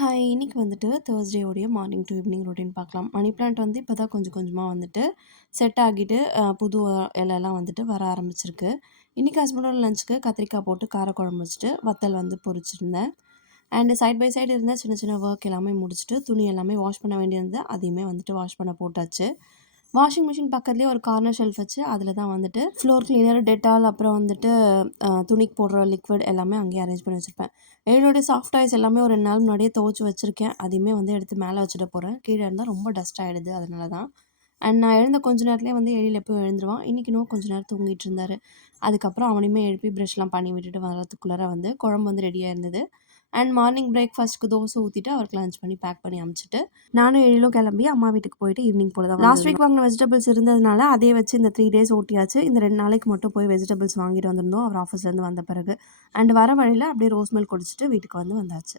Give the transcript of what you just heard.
Hi! இன்னைக்கு வந்துட்டு Thursday morning to evening routine பார்க்கலாம். மணி பிளான்ட் வந்து இப்போ தான் கொஞ்சம் கொஞ்சமா வந்துட்டு செட் ஆகிட்டு புது இலைலாம் வந்துட்டு வர ஆரம்பிச்சிருக்கு. இன்னைக்கு ஹஸ்பண்டோட லஞ்சுக்கு கத்திரிக்காய் போட்டு காரக்குழம்பு வச்சுட்டு, வத்தல் வந்து பொரிச்சிருந்தேன். அண்ட் சைட் பை சைடு இருந்த சின்ன சின்ன ஒர்க் எல்லாமே முடிச்சுட்டு, துணி எல்லாமே வாஷ் பண்ண வேண்டியிருந்தது. அதையுமே வந்துட்டு வாஷ் பண்ண போட்டாச்சு. வாஷிங் மிஷின் பக்கத்துலேயே ஒரு கார்னர் ஷெல்ஃப் வச்சு, அதில தான் வந்துட்டு ஃப்ளோர் கிளீனர், டெட்டால் அப்புறம் வந்துட்டு துணிக்கு போடுற லிக்விட் எல்லாமே அங்கேயே அரேஞ்ச் பண்ணி வச்சிருப்பேன். என்னுடைய சாஃப்ட் டாய்ஸ் எல்லாமே ஒரு 2 நாள் முன்னாடியே துவச்சு வச்சிருக்கேன். அதையுமே வந்து எடுத்து மேல வச்சுட போறேன். கீழ இருந்தா ரொம்ப டஸ்ட் ஆயிடுது. அதனால தான். அண்ட் நான் எழுந்த கொஞ்ச நேரத்திலேயே வந்து எழில் எப்பவும் எழுந்துருவான். இன்னைக்கு இன்னும் கொஞ்ச நேரம் தூங்கிட்டு இருந்தாரு. அதுக்கப்புறம் அவனையுமே எழுப்பி பிரஷ்லாம் பண்ணி விட்டுட்டு வரதுக்குள்ளார வந்து குழம்பு வந்து ரெடியா இருந்தது. அண்ட் மார்னிங் பிரேக்ஃபாஸ்ட்க்கு தோசை ஊத்திட்டு அவருக்கு லஞ்ச் பண்ணி பேக் பண்ணி அனுப்பிச்சுட்டு, நானும் எழிலும் கிளம்பி அம்மா வீட்டுக்கு போயிட்டு ஈவினிங் போல தான் லாஸ்ட் வீக் வாங்கின வெஜிடபிள்ஸ் இருந்ததுனால அதே வச்சு இந்த 3 டேஸ் ஓட்டியாச்சு. இந்த 2 நாளைக்கு மட்டும் போய் வெஜிடபிள்ஸ் வாங்கிட்டு வந்திருந்தோம் அவர் ஆஃபீஸ்லேருந்து வந்த பிறகு. அண்ட் வர வழியில அப்படியே ரோஸ் மில்க் குடிச்சிட்டு வீட்டுக்கு வந்தாச்சு.